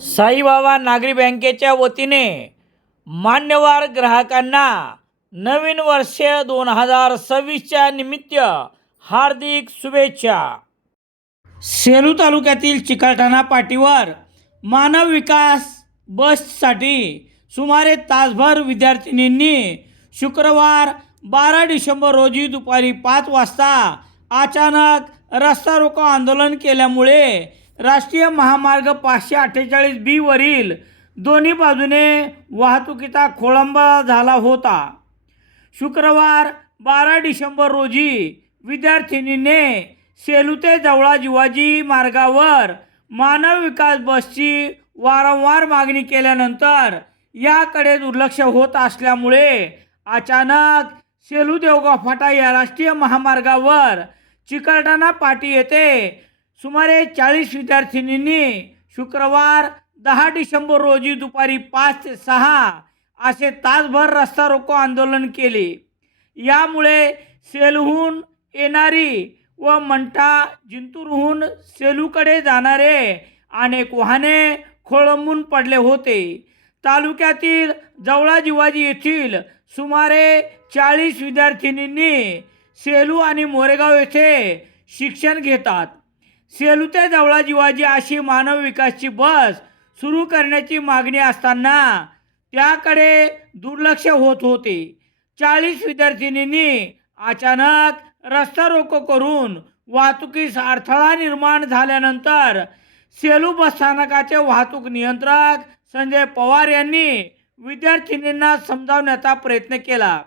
साईबाबा नागरी बँकेच्या वतीने मान्यवर ग्राहकांना नवीन वर्ष दोन हजार सव्वीसच्या निमित्त हार्दिक शुभेच्छा. सेलू तालुक्यातील चिकलठाणा पाटीवर मानव विकास बससाठी सुमारे तासभर विद्यार्थिनींनी शुक्रवार बारा डिसेंबर रोजी दुपारी पाच वाजता अचानक रस्ता रोको आंदोलन केल्यामुळे राष्ट्रीय महामार्ग पाचशे अठ्ठेचाळीस बीवरील दोन्ही बाजूने वाहतुकीचा खोळंबा झाला होता. शुक्रवार बारा डिसेंबर रोजी विद्यार्थिनीने सेलू ते जवळा जिवाजी मार्गावर मानव विकास बसची वारंवार मागणी केल्यानंतर याकडे दुर्लक्ष होत असल्यामुळे अचानक सेलू देवगाव फाटा या राष्ट्रीय महामार्गावर चिकलठाणा पाटी येथे सुमारे चाळीस विद्यार्थिनींनी शुक्रवार दहा डिसेंबर रोजी दुपारी पाच ते सहा असे तासभर रस्ता रोको आंदोलन केले. यामुळे सेलूहून येणारी व मंठा जिंतूरहून सेलूकडे जाणारे अनेक वाहने खोळंबून पडले होते. तालुक्यातील जवळा जिवाजी येथील सुमारे चाळीस विद्यार्थिनींनी सेलू आणि मोरेगाव येथे शिक्षण घेतात. सेलू ते जवळा जिवाजी अशी मानव विकासची बस सुरू करण्याची मागणी असताना त्याकडे दुर्लक्ष होत होते. चाळीस विद्यार्थिनींनी अचानक रस्ता रोको करून वाहतुकीस अडथळा निर्माण झाल्यानंतर सेलू बसस्थानकाचे वाहतूक नियंत्रक संजय पवार यांनी विद्यार्थिनींना समजावण्याचा प्रयत्न केला.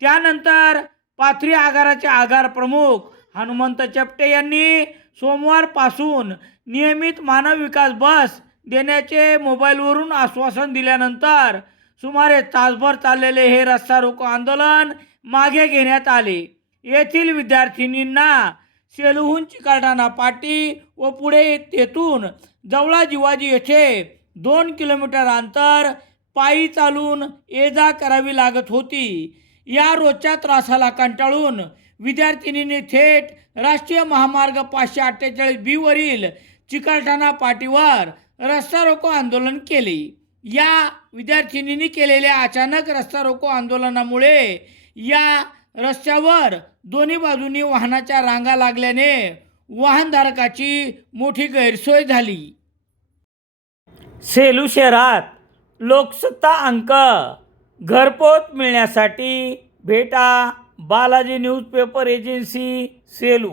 त्यानंतर पाथरी आगाराचे आगार प्रमुख हनुमंत चपटे यांनी सोमवारपासून नियमित मानव विकास बस देण्याचे मोबाईलवरून आश्वासन दिल्यानंतर सुमारे तासभर चाललेले हे रस्ता रोको आंदोलन मागे घेण्यात आले. येथील विद्यार्थिनींना सेलूहून चिकलठाणा पाटी व पुढे तेथून जवळा जिवाजी येथे दोन किलोमीटर अंतर पायी चालून ये जा करावी लागत होती. या रोजच्या त्रासाला कंटाळून विद्यार्थिनींनी थेट राष्ट्रीय महामार्ग पाचशे अठ्ठेचाळीस बीवरील चिकलठाणा पाटीवर रस्ता रोको आंदोलन केले. या विद्यार्थिनींनी केलेल्या अचानक रस्ता रोको आंदोलनामुळे या रस्त्यावर दोन्ही बाजूनी वाहनाच्या रांगा लागल्याने वाहनधारकाची मोठी गैरसोय झाली. सेलू शहरात लोकसत्ता अंक घरपोच मिळण्यासाठी भेटा बालाजी न्यूजपेपर एजन्सी सेलू